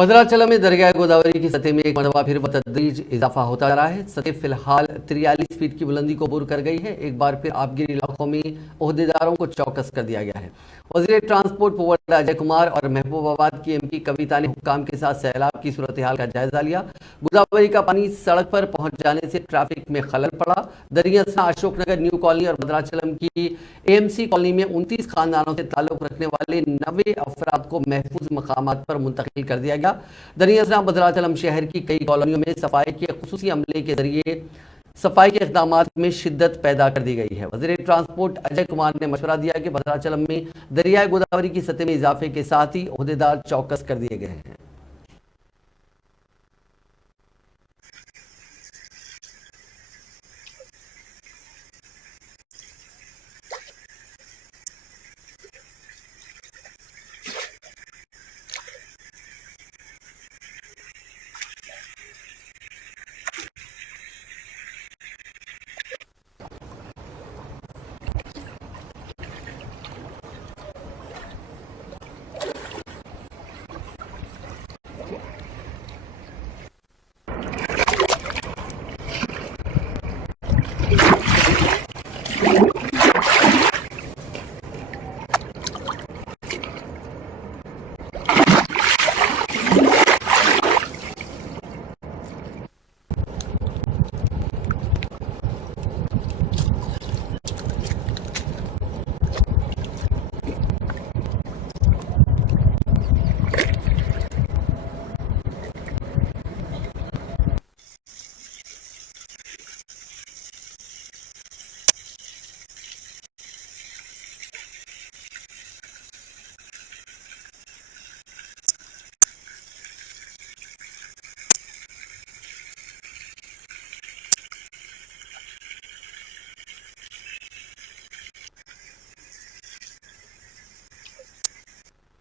भद्राचलम में दरियाए गोदावरी की सतह में एक मरतबा फिर बतदरीज इजाफा होता जा रहा है। सतह फिलहाल 43 फीट की बुलंदी को अबूर कर गई है। एक बार फिर आबगिरी इलाकों में ओहदेदारों को चौकस कर दिया गया है। वज़ीर ट्रांसपोर्ट पोवर अजय कुमार और महबूबाबाद की MP कविता ने हुक्काम के साथ सैलाब की सूरत हाल का जायजा लिया। गोदावरी का पानी सड़क पर पहुंच जाने से ट्रैफिक में खलल पड़ा। दरियासना, अशोकनगर न्यू कॉलोनी और भद्राचलम की AMC कॉलोनी में 29 खानदानों से ताल्लुक रखने वाले 90 अफराद को महफूज मकामात पर मुंतकिल कर दिया गया। दरियासना भद्राचलम शहर की कई कॉलोनियों में सफाई के खुसूसी अमले के जरिए सफाई के इक़दामात में शिद्दत पैदा कर दी गई है। वज़ीर ट्रांसपोर्ट अजय कुमार ने मशवरा दिया कि भद्राचलम में दरियाए गोदावरी की सतह में इजाफे के साथ ही ओहदेदार चौकस कर दिए गए हैं।